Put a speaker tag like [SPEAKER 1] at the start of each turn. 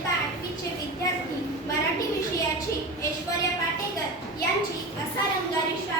[SPEAKER 1] इयत्ता आठवीचे विद्यार्थी मराठी विषयाची ऐश्वर्या पाटेकर यांची असा रंगारी शाळा